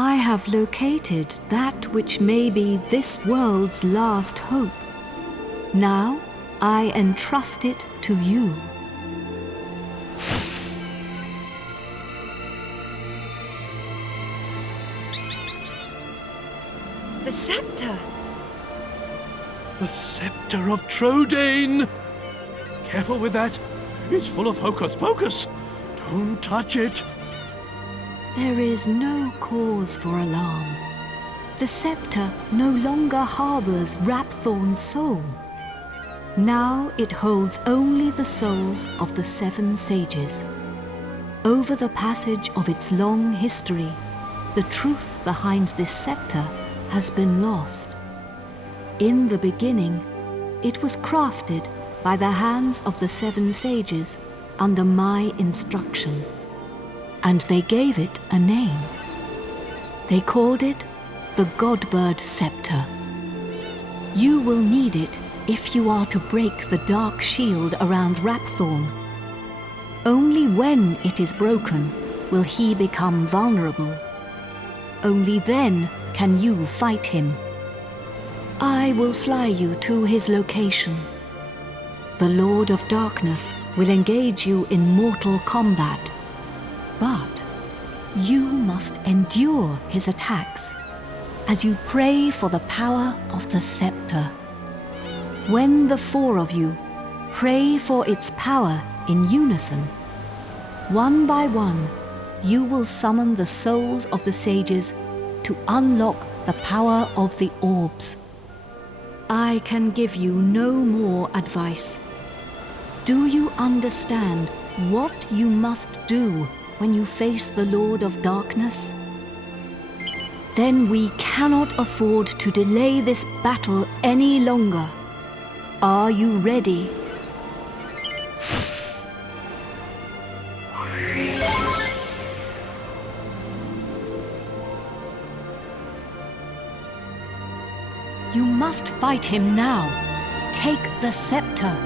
I have located that which may be this world's last hope. Now I entrust it to you. The scepter! The scepter of Trodain! Careful with that. It's full of hocus-pocus. Don't touch it. There is no cause for alarm. The scepter no longer harbors Rhapthorne's soul. Now it holds only the souls of the 7 sages. Over the passage of its long history, the truth behind this scepter has been lost. In the beginning, it was crafted by the hands of the 7 sages under my instruction, and they gave it a name. They called it the Godbird Scepter. You will need it if you are to break the dark shield around Rhapthorne. Only when it is broken will he become vulnerable. Only then can you fight him. I will fly you to his location. The Lord of Darkness will engage you in mortal combat, but you must endure his attacks as you pray for the power of the scepter. When the 4 of you pray for its power in unison, one by one, you will summon the souls of the sages to unlock the power of the orbs. I can give you no more advice. Do you understand what you must do when you face the Lord of Darkness? Then we cannot afford to delay this battle any longer. Are you ready? You must fight him now. Take the scepter.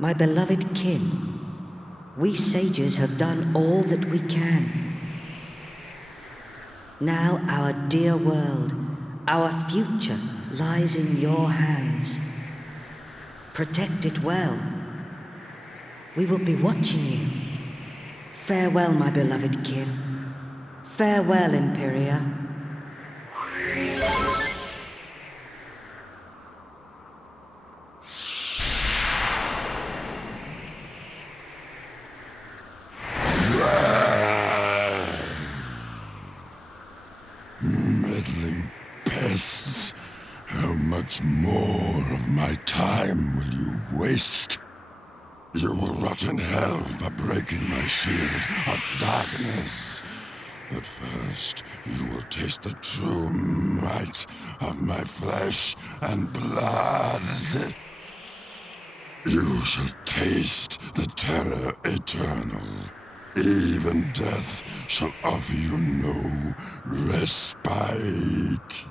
My beloved kin, we sages have done all that we can. Now our dear world, our future lies in your hands. Protect it well. We will be watching you. Farewell, my beloved kin. Farewell, Imperia. Meddling pests! How much more of my time will you waste? You will rot in hell for breaking my shield of darkness. But first, you will taste the true might of my flesh and blood. You shall taste the terror eternal. Even death shall offer you no respite.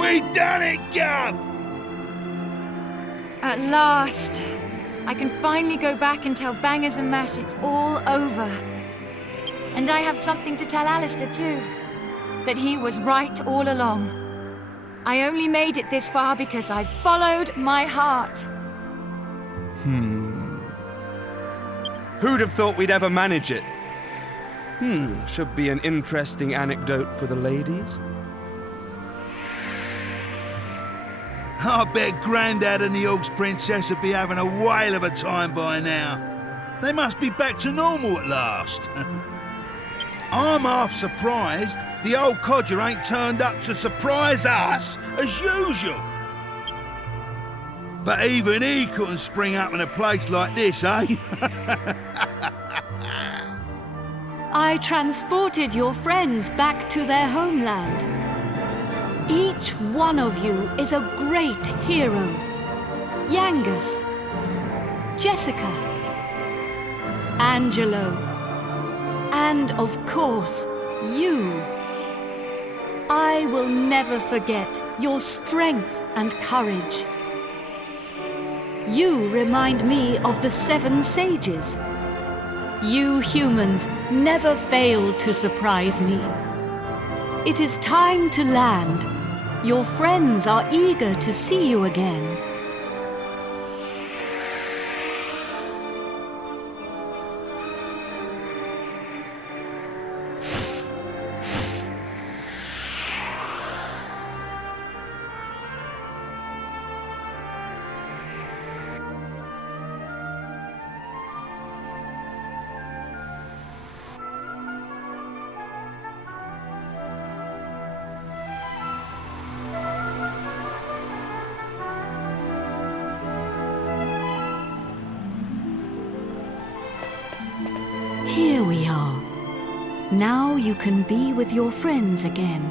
We done it, Gov! At last! I can finally go back and tell Bangers and Mash it's all over. And I have something to tell Alistair too. That he was right all along. I only made it this far because I followed my heart. Who'd have thought we'd ever manage it? Should be an interesting anecdote for the ladies. I bet Grandad and the Orcs Princess would be having a whale of a time by now. They must be back to normal at last. I'm half surprised the old codger ain't turned up to surprise us as usual. But even he couldn't spring up in a place like this, eh? I transported your friends back to their homeland. Each one of you is a great hero. Yangus, Jessica, Angelo, and of course, you. I will never forget your strength and courage. You remind me of the 7 sages. You humans never fail to surprise me. It is time to land. Your friends are eager to see you again. Here we are. Now you can be with your friends again.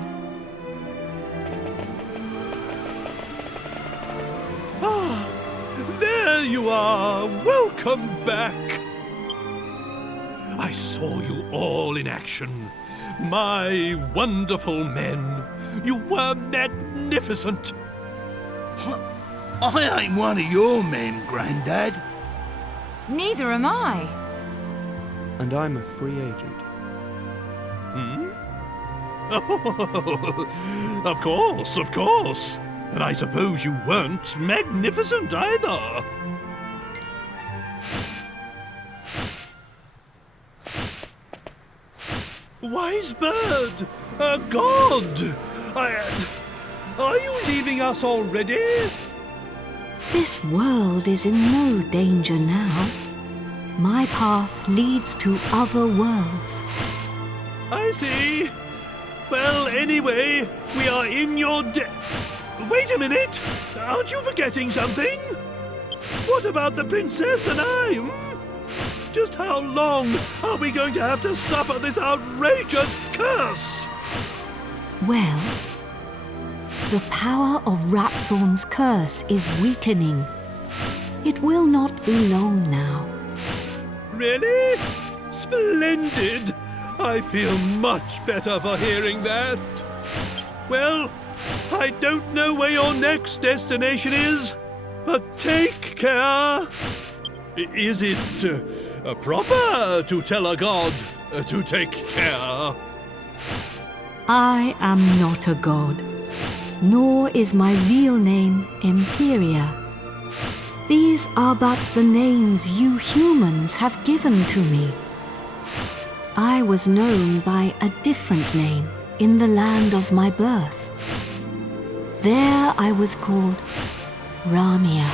Ah, there you are. Welcome back. I saw you all in action. My wonderful men. You were magnificent. I ain't one of your men, Grandad. Neither am I. And I'm a free agent. Oh, of course. And I suppose you weren't magnificent either. Wise bird, a god. Are you leaving us already? This world is in no danger now. My path leads to other worlds. I see. Well, anyway, we are in your Wait a minute! Aren't you forgetting something? What about the princess and I? Just how long are we going to have to suffer this outrageous curse? Well, the power of Rhapthorne's curse is weakening. It will not be long now. Really? Splendid! I feel much better for hearing that. Well, I don't know where your next destination is, but take care. Is it proper to tell a god to take care? I am not a god, nor is my real name Imperia. These are but the names you humans have given to me. I was known by a different name in the land of my birth. There I was called Ramia.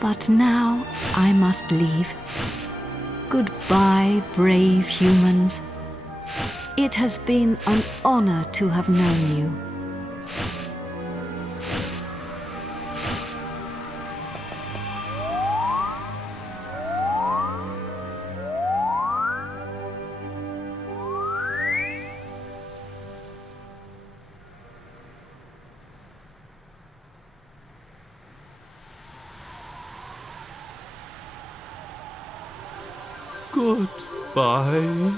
But now I must leave. Goodbye, brave humans. It has been an honor to have known you. Goodbye.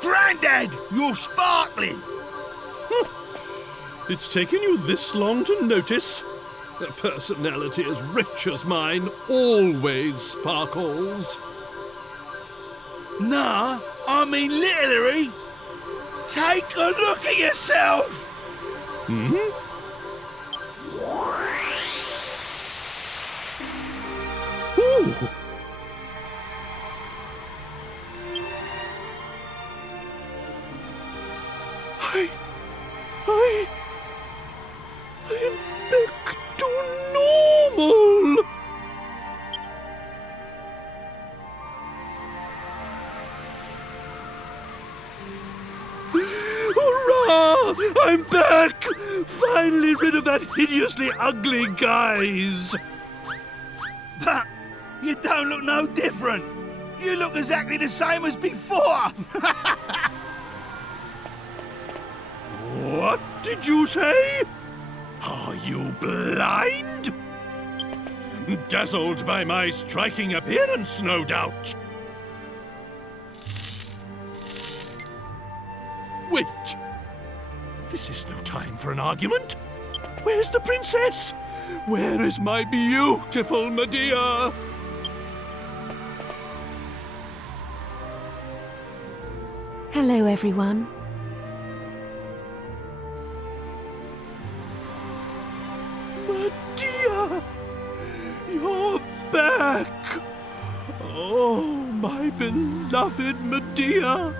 Grandad, you're sparkling! It's taken you this long to notice? A personality as rich as mine always sparkles. Nah, I mean literally. Take a look at yourself! Ooh! I am back to normal! Hurrah! I'm back! Finally rid of that hideously ugly guise! But you don't look no different. You look exactly the same as before. What did you say? Are you blind? Dazzled by my striking appearance, no doubt. Wait. This is no time for an argument. Where's the princess? Where is my beautiful Medea? Hello, everyone. Medea! You're back! Oh, my beloved Medea!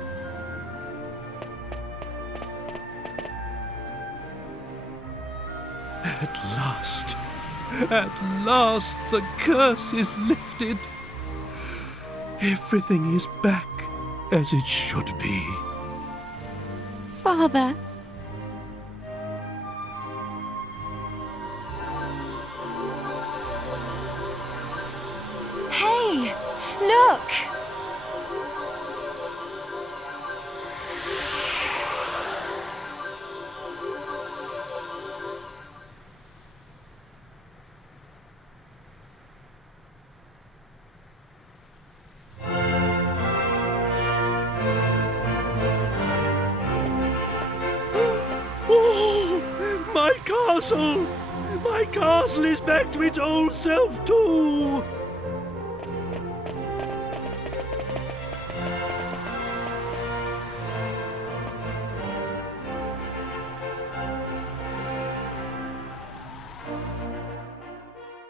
At last the curse is lifted. Everything is back as it should be. Father. Hey, look! Oh, my castle! My castle is back to its old self too!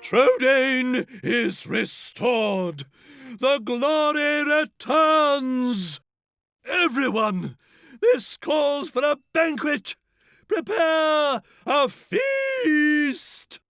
Trodain is restored. The glory returns. Everyone, this calls for a banquet. Prepare a feast.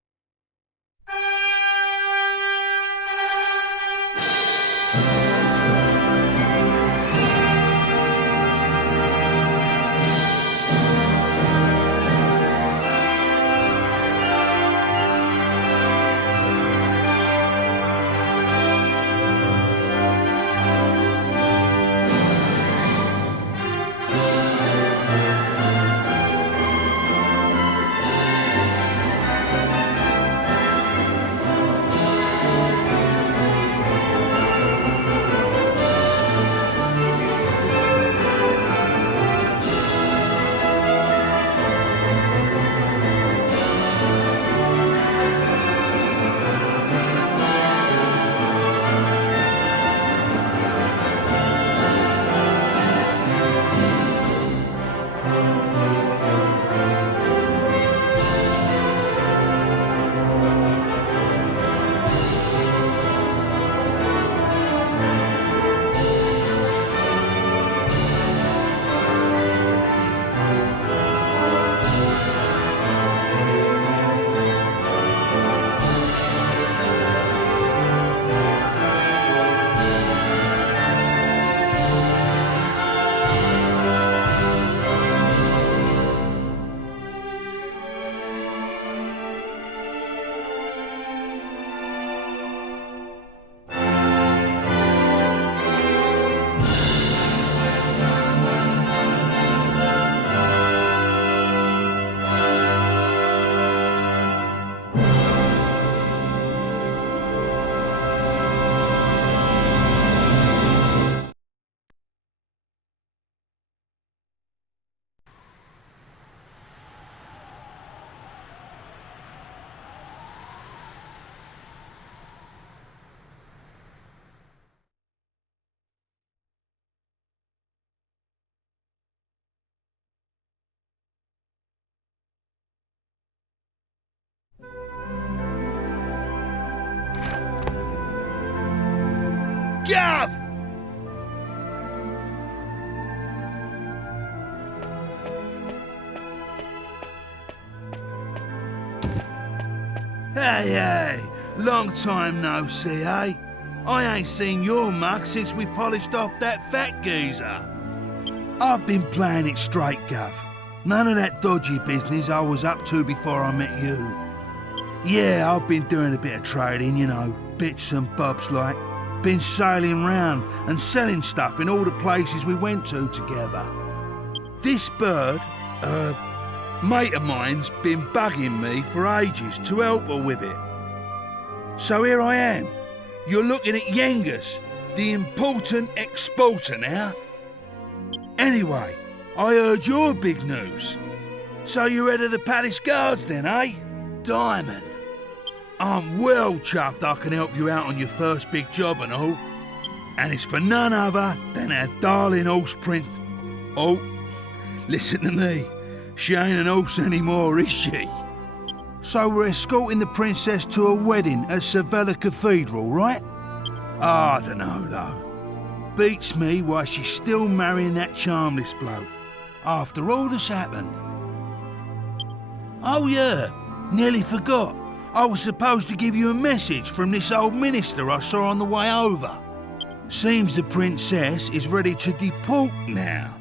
Gav! Hey, long time no see, eh? I ain't seen your mug since we polished off that fat geezer. I've been playing it straight, Gav. None of that dodgy business I was up to before I met you. Yeah, I've been doing a bit of trading, you know, bits and bobs like. Been sailing round and selling stuff in all the places we went to together. This bird, mate of mine's been bugging me for ages to help her with it. So here I am. You're looking at Yengus, the important exporter now. Anyway, I heard your big news. So you're head of the palace guards then, eh? Diamond. I'm well chuffed I can help you out on your first big job and all. And it's for none other than our darling horse prince. Oh, listen to me. She ain't an horse anymore, is she? So we're escorting the princess to a wedding at Sevilla Cathedral, right? I don't know, though. Beats me why she's still marrying that charmless bloke, after all that's happened. Oh yeah, nearly forgot. I was supposed to give you a message from this old minister I saw on the way over. Seems the princess is ready to deport now.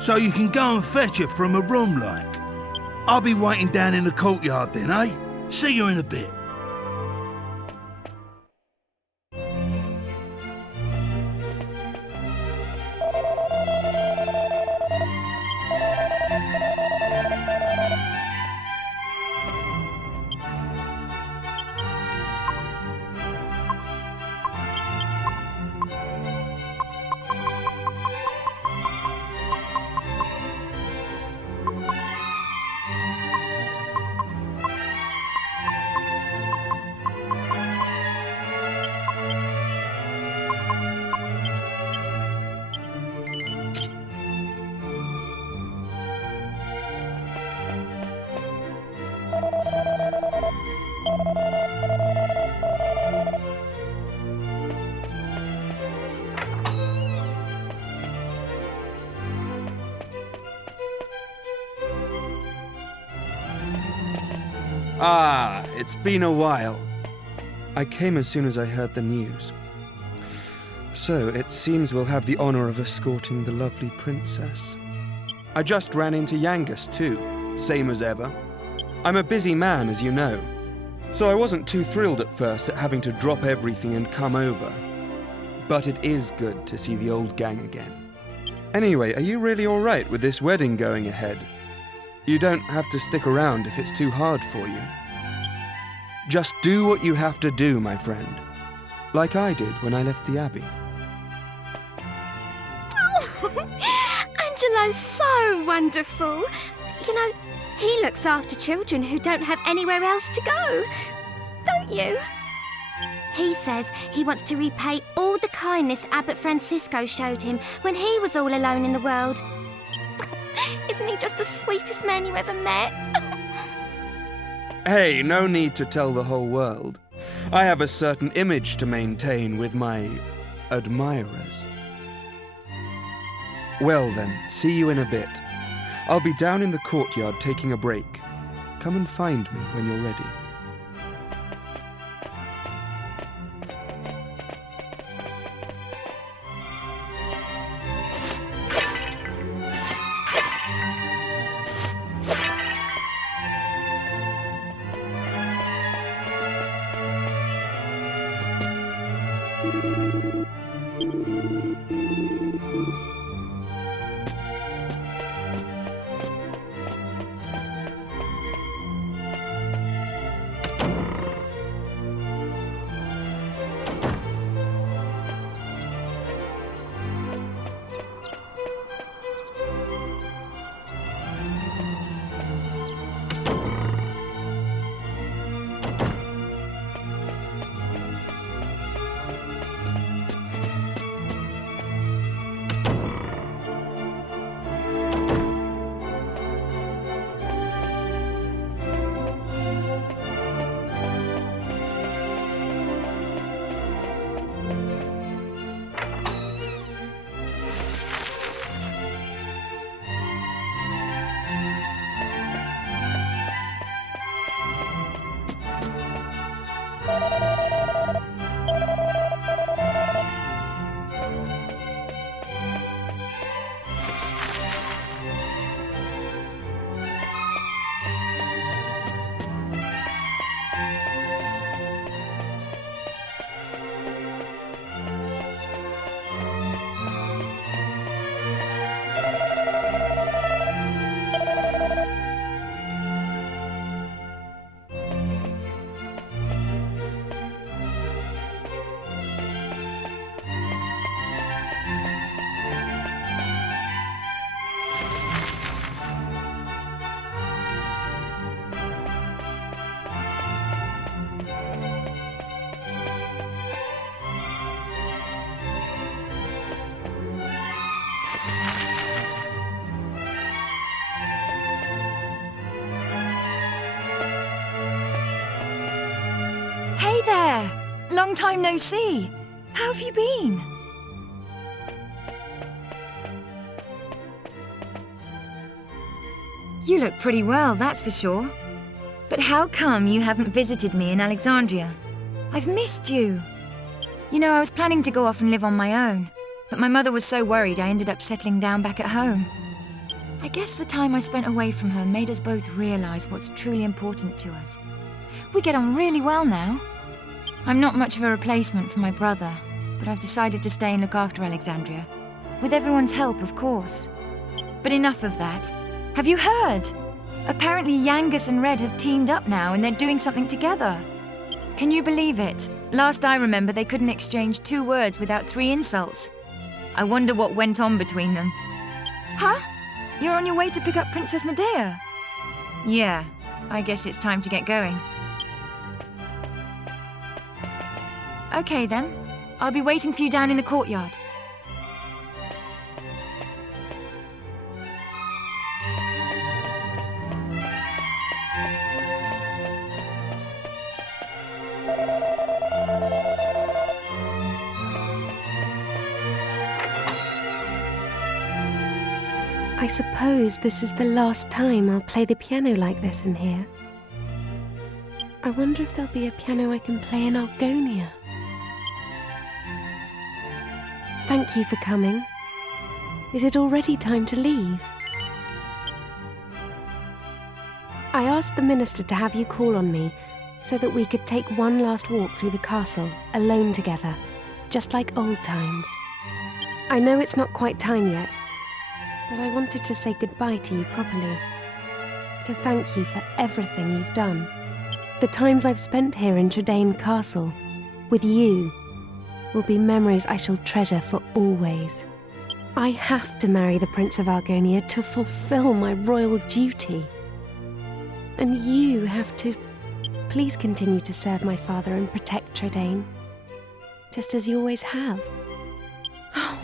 So you can go and fetch her from a room like. I'll be waiting down in the courtyard then, eh? See you in a bit. Ah, it's been a while. I came as soon as I heard the news. So, it seems we'll have the honor of escorting the lovely princess. I just ran into Yangus too, same as ever. I'm a busy man, as you know, so I wasn't too thrilled at first at having to drop everything and come over. But it is good to see the old gang again. Anyway, are you really all right with this wedding going ahead? You don't have to stick around if it's too hard for you. Just do what you have to do, my friend. Like I did when I left the Abbey. Oh, Angelo's so wonderful. You know, he looks after children who don't have anywhere else to go. Don't you? He says he wants to repay all the kindness Abbot Francisco showed him when he was all alone in the world. Isn't he just the sweetest man you ever met? Hey, no need to tell the whole world. I have a certain image to maintain with my admirers. Well then, see you in a bit. I'll be down in the courtyard taking a break. Come and find me when you're ready. Hey there! Long time no see. How have you been? You look pretty well, that's for sure. But how come you haven't visited me in Alexandria? I've missed you. You know, I was planning to go off and live on my own, but my mother was so worried I ended up settling down back at home. I guess the time I spent away from her made us both realize what's truly important to us. We get on really well now. I'm not much of a replacement for my brother, but I've decided to stay and look after Alexandria. With everyone's help, of course. But enough of that. Have you heard? Apparently Yangus and Red have teamed up now and they're doing something together. Can you believe it? Last I remember, they couldn't exchange 2 words without 3 insults. I wonder what went on between them. Huh? You're on your way to pick up Princess Medea? Yeah, I guess it's time to get going. Okay then, I'll be waiting for you down in the courtyard. I suppose this is the last time I'll play the piano like this in here. I wonder if there'll be a piano I can play in Argonia. Thank you for coming. Is it already time to leave? I asked the minister to have you call on me so that we could take one last walk through the castle, alone together, just like old times. I know it's not quite time yet, but I wanted to say goodbye to you properly, to thank you for everything you've done. The times I've spent here in Tredain Castle, with you, will be memories I shall treasure for always. I have to marry the Prince of Argonia to fulfill my royal duty. And you have to please continue to serve my father and protect Tredain, just as you always have. Oh.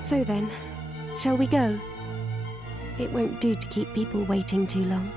So then, shall we go? It won't do to keep people waiting too long.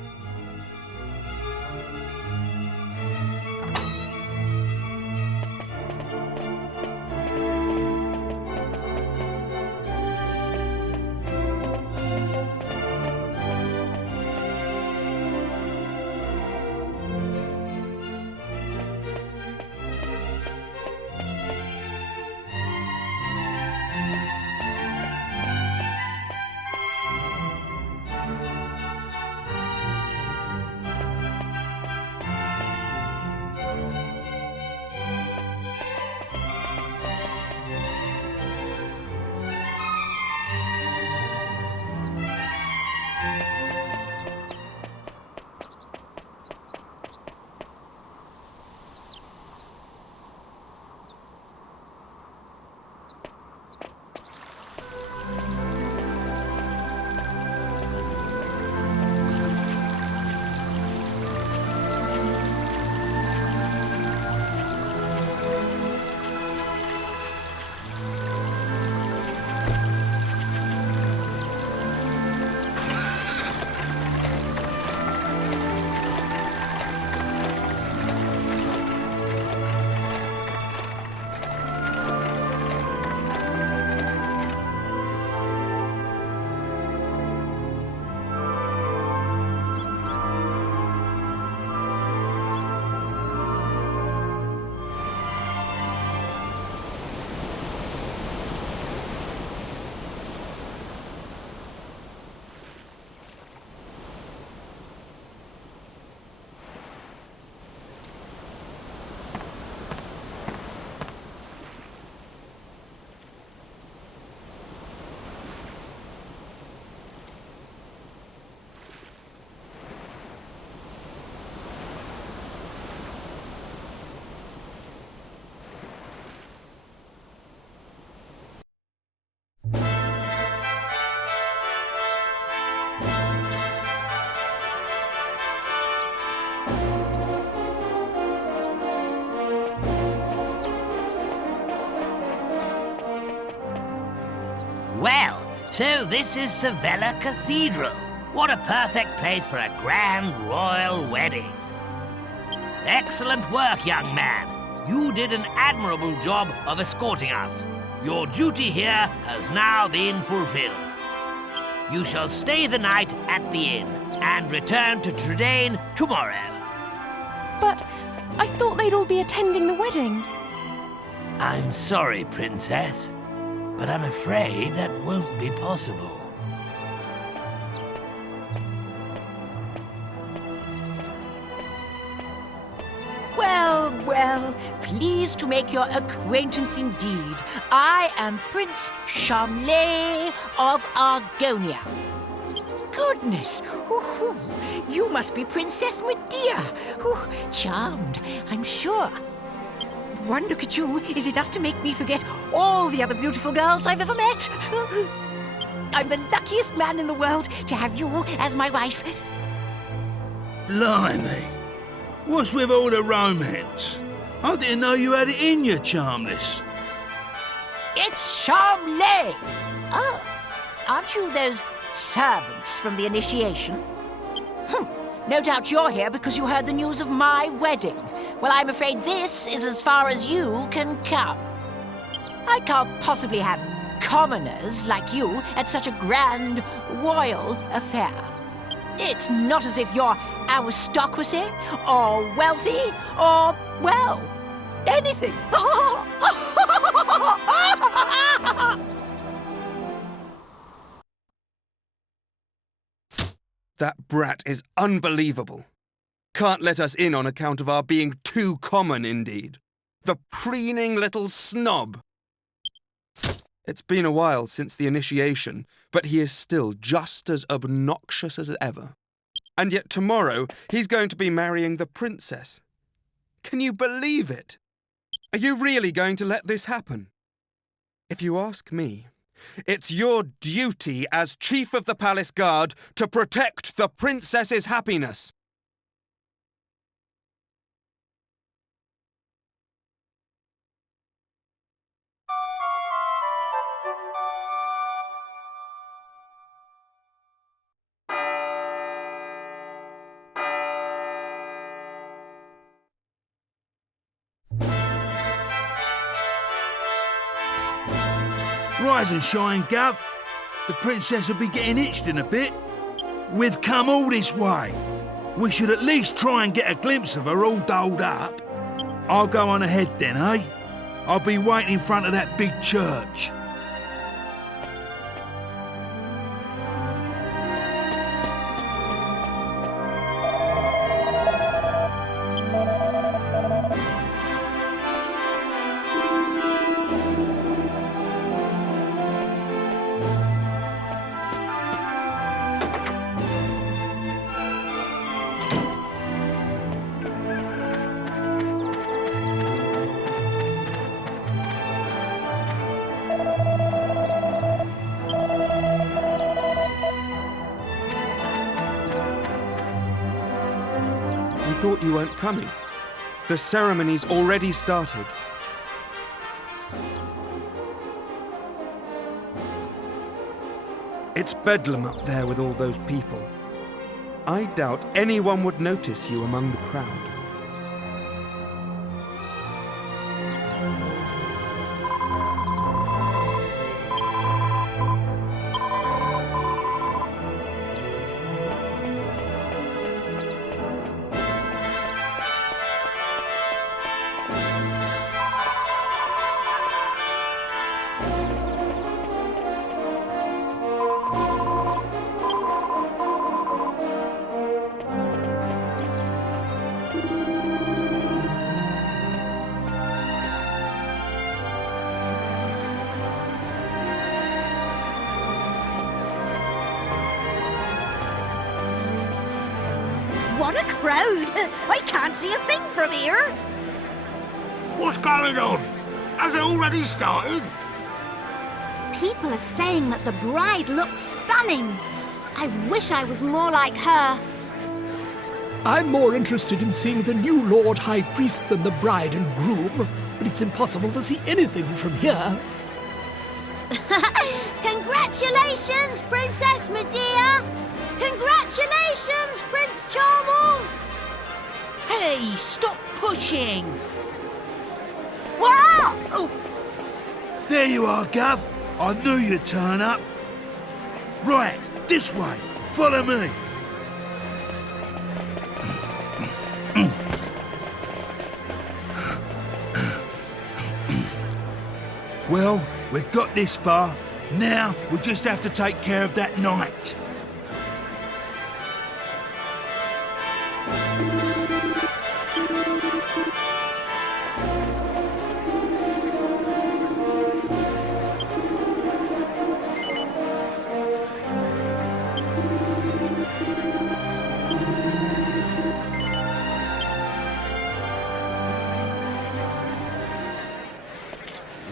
So this is Sevilla Cathedral. What a perfect place for a grand royal wedding. Excellent work, young man. You did an admirable job of escorting us. Your duty here has now been fulfilled. You shall stay the night at the inn and return to Trudane tomorrow. But I thought they'd all be attending the wedding. I'm sorry, Princess, but I'm afraid that won't be possible. Well, pleased to make your acquaintance indeed. I am Prince Charmley of Argonia. Goodness, ooh, you must be Princess Medea. Ooh, charmed, I'm sure. One look at you is enough to make me forget all the other beautiful girls I've ever met. I'm the luckiest man in the world to have you as my wife. Blimey. What's with all the romance? I didn't know you had it in you, Charmless. It's Charmley! Oh, aren't you those servants from the initiation? No doubt you're here because you heard the news of my wedding. Well, I'm afraid this is as far as you can come. I can't possibly have commoners like you at such a grand royal affair. It's not as if you're aristocracy, or wealthy, or, well, anything. That brat is unbelievable. Can't let us in on account of our being too common, indeed. The preening little snob. It's been a while since the initiation, but he is still just as obnoxious as ever. And yet tomorrow he's going to be marrying the princess. Can you believe it? Are you really going to let this happen? If you ask me, it's your duty as Chief of the Palace Guard to protect the princess's happiness. Rise and shine, Gov. The princess will be getting itched in a bit. We've come all this way. We should at least try and get a glimpse of her all dolled up. I'll go on ahead then, eh? I'll be waiting in front of that big church. We thought you weren't coming. The ceremony's already started. It's bedlam up there with all those people. I doubt anyone would notice you among the crowd. What a crowd! I can't see a thing from here. What's going on? Has it already started? People are saying that the bride looks stunning. I wish I was more like her. I'm more interested in seeing the new Lord High Priest than the bride and groom, but it's impossible to see anything from here. Congratulations, Princess Medea! Congratulations, Prince Charmles! Hey, stop pushing! Wow! Oh, There you are, Gov. I knew you'd turn up. Right, this way. Follow me. Well, we've got this far. Now we just have to take care of that knight.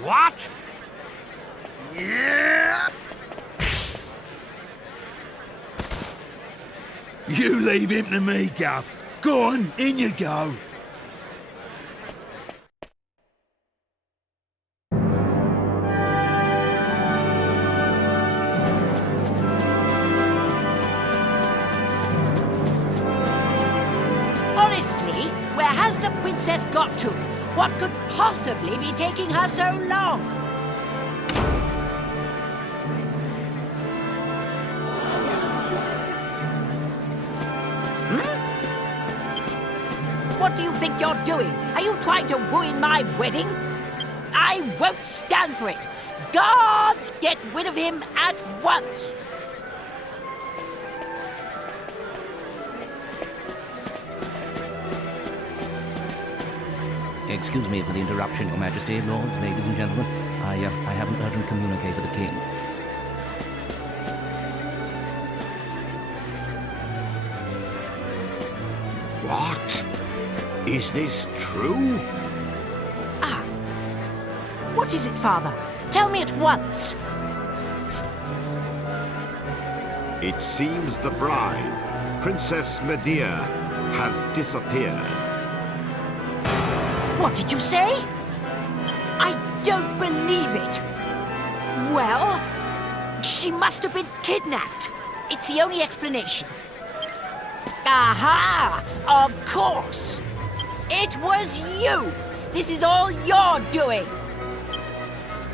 What? Yeah. You leave him to me, Gov. Go on, in you go. honestly, where has the princess got to? What could possibly be taking her so long? What do you think you're doing? Are you trying to ruin my wedding? I won't stand for it. Guards, get rid of him at once. Excuse me for the interruption, Your Majesty, lords, ladies and gentlemen. I have an urgent communique for the king. What? Is this true? Ah. What is it, Father? Tell me at once. It seems the bride, Princess Medea, has disappeared. What did you say? I don't believe it. Well, she must have been kidnapped. It's the only explanation. Aha! Of course! It was you! This is all your doing!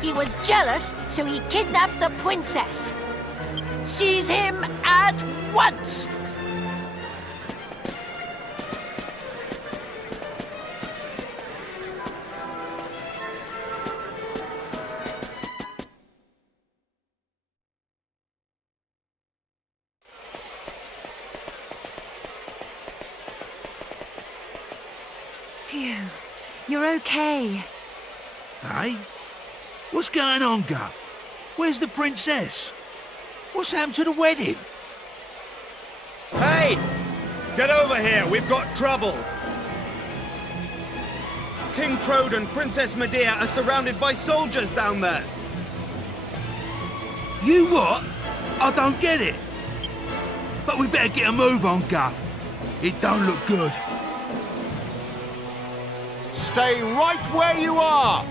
He was jealous, so he kidnapped the princess. Seize him at once! Phew. You're okay. Hey? What's going on, Gov? Where's the princess? What's happened to the wedding? Hey! Get over here, we've got trouble! King Trode and Princess Medea are surrounded by soldiers down there! You what? I don't get it. But we better get a move on, Gov. It don't look good. Stay right where you are!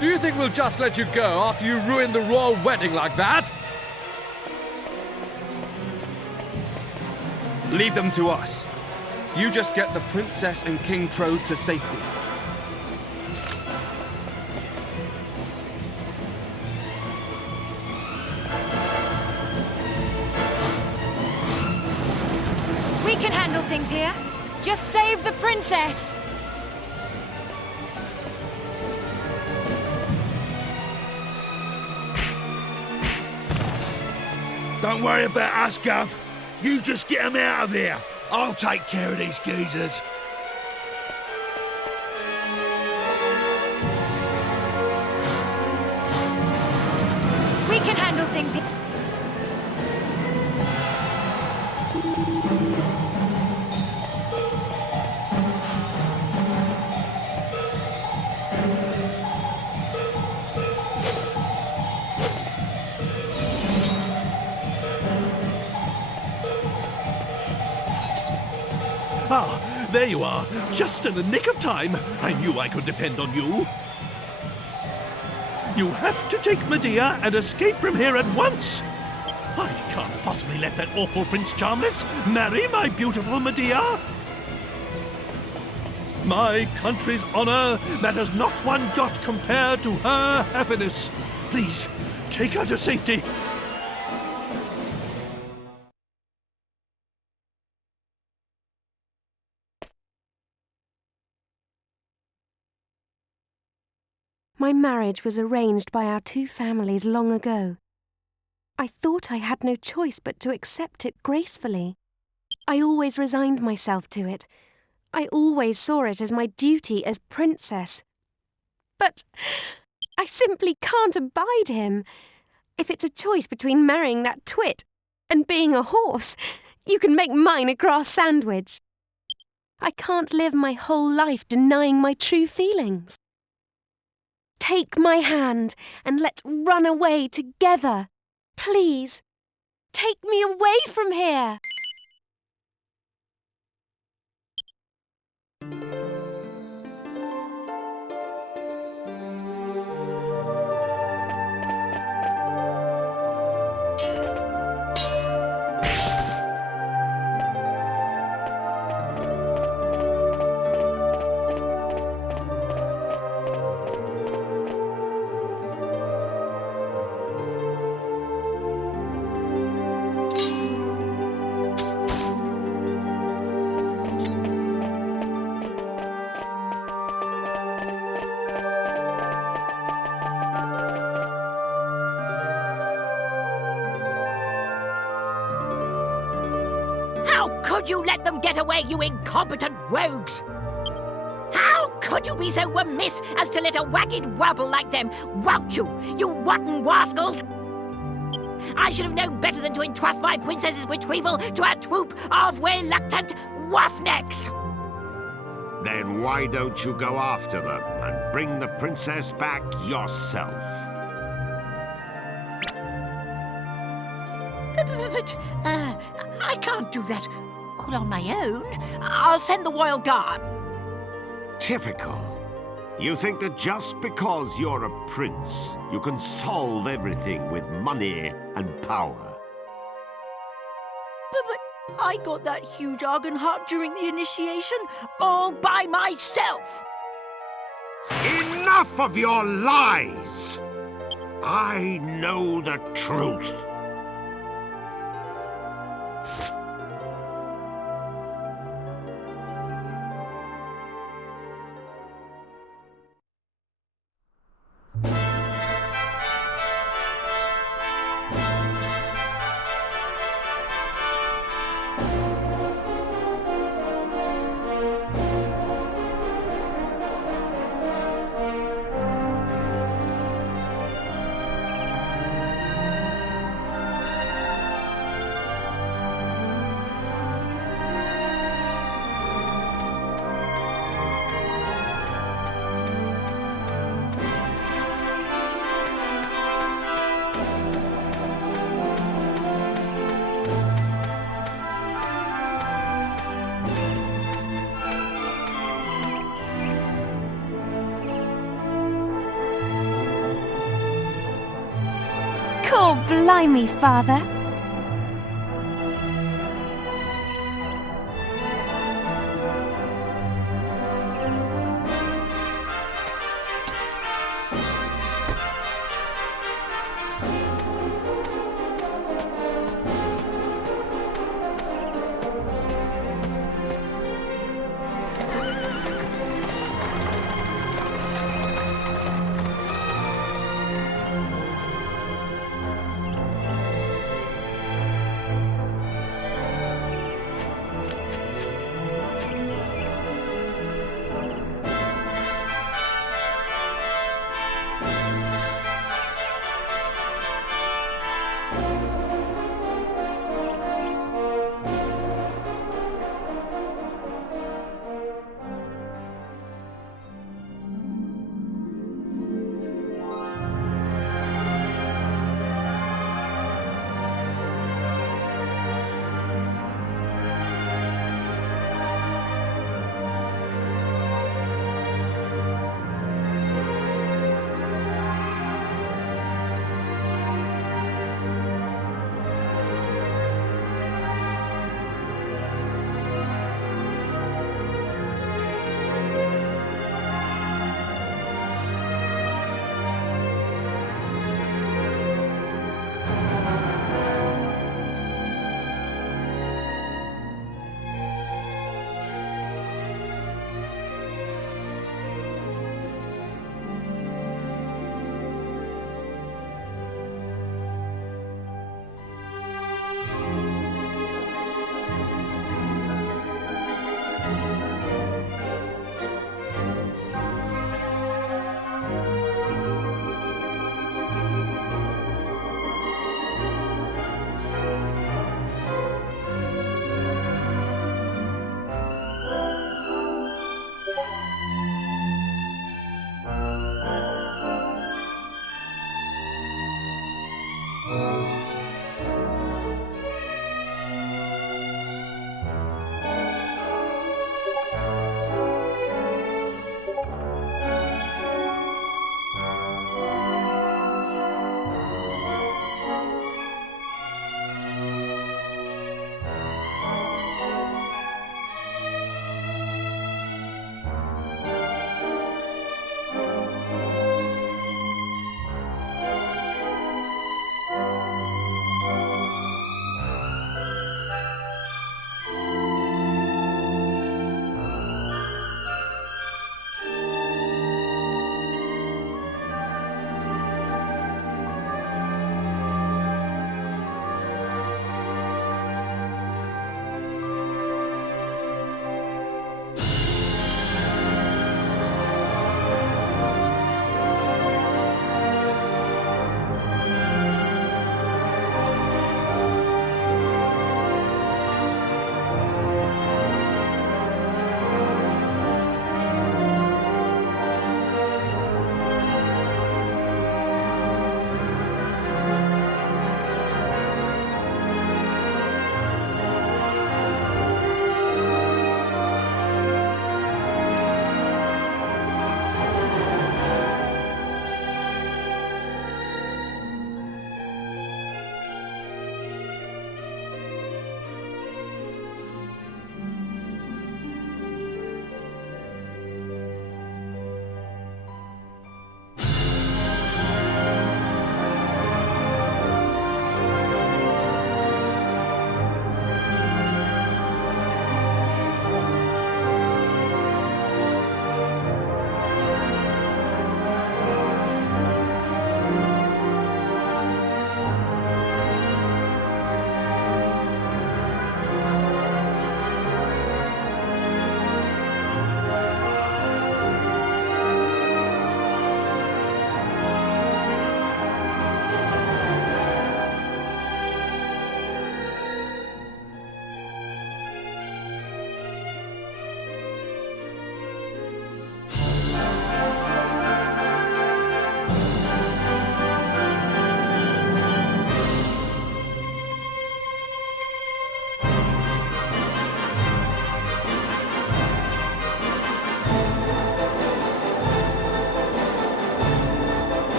Do you think we'll just let you go after you ruined the royal wedding like that? Leave them to us. You just get the princess and King Trode to safety. We can handle things here. Just save the princess. Don't worry about us, Gov. You just get them out of here. I'll take care of these geezers. We can handle things here. Ah, there you are. Just in the nick of time. I knew I could depend on you. You have to take Medea and escape from here at once! I can't possibly let that awful Prince Charmless marry my beautiful Medea! My country's honor matters not one jot compared to her happiness. Please, take her to safety. My marriage was arranged by our two families long ago. I thought I had no choice but to accept it gracefully. I always resigned myself to it. I always saw it as my duty as princess. But I simply can't abide him. If it's a choice between marrying that twit and being a horse, you can make mine a grass sandwich. I can't live my whole life denying my true feelings. Take my hand and let's run away together. Please, take me away from here. Could you let them get away, you incompetent rogues? How could you be so remiss as to let a wagged wabble like them wout you, you rotten rascals? I should have known better than to entrust my princess's retrieval to a troop of reluctant roughnecks. Then why don't you go after them and bring the princess back yourself? But I can't do that all on my own. I'll send the royal guard. Typical. You think that just because you're a prince, you can solve everything with money and power. But I got that huge argon heart during the initiation all by myself. Enough of your lies! I know the truth. Oh, blimey, Father.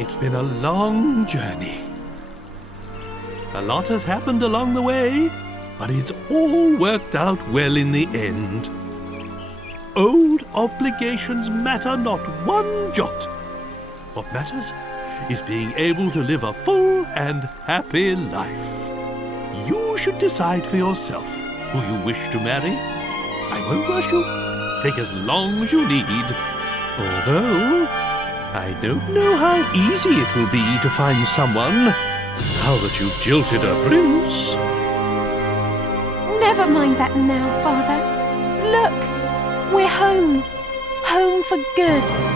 It's been a long journey. A lot has happened along the way, but it's all worked out well in the end. Old obligations matter not one jot. What matters is being able to live a full and happy life. You should decide for yourself who you wish to marry. I won't rush you. Take as long as you need. Although, I don't know how easy it will be to find someone now that you've jilted a prince. Never mind that now, Father. Look, we're home. Home for good.